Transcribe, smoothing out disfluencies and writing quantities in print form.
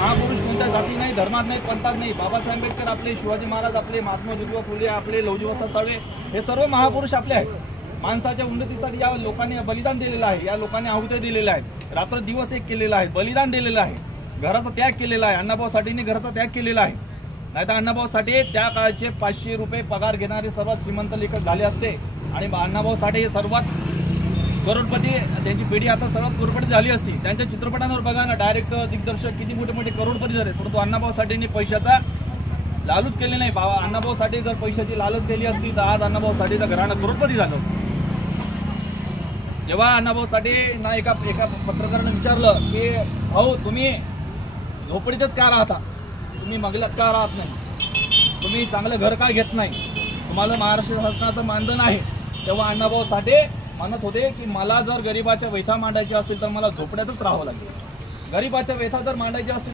महापुरुष कोणत्या जाती नाही, धर्मात नाही, पंथात नाही. बाबासाहेब आंबेडकर आपले, शिवाजी महाराज आपले, महात्मा ज्योतिबा फुले आपले, लवजी वसंत साळवे हे सर्व महापुरुष आपले आहेत. माणसाच्या उन्नतीसाठी या लोकांनी बलिदान दिलेलं आहे, या लोकांनी आहुती दिलेल्या आहेत, रात्र दिवस एक केलेला आहे, बलिदान दिलेलं आहे, घराचा त्याग केलेला आहे. अण्णाभाऊ साठेंनी घराचा त्याग केलेला आहे. नाहीतर अण्णाभाऊ साठे त्या काळचे 500 रुपये पगार घेणारे सर्वात श्रीमंत लेखक झाले असते आणि अण्णाभाऊ साठे हे सर्वात करोडपती, त्यांची पिढी आता सर्वात करोडपती झाली असती. त्यांच्या चित्रपटांवर बघा ना, डायरेक्टर, दिग्दर्शक किती मोठे मोठे करोडपती झाले. परंतु अण्णाभाऊ साठेंनी पैशाचा लालूच केले नाही. अण्णाभाऊ साठे जर पैशाची लालच केली असती तर आज अण्णाभाऊ साठेचं घराणं करोडपती झालं असतं. जेव्हा अण्णाभाऊ साठे ना एका पत्रकारानं विचारलं की भाऊ तुम्ही झोपडीतच का राहता, तुम्ही मगल्यात का राहत नाही, तुम्ही चांगलं घर का घेत नाही, तुम्हाला महाराष्ट्र शासनाचं मानधन आहे, तेव्हा अण्णाभाऊ साठे म्हणत होते की मला जर गरिबाच्या व्यथा मांडायच्या असतील तर मला झोपड्यातच राहावं लागेल. गरिबाच्या व्यथा जर मांडायच्या असतील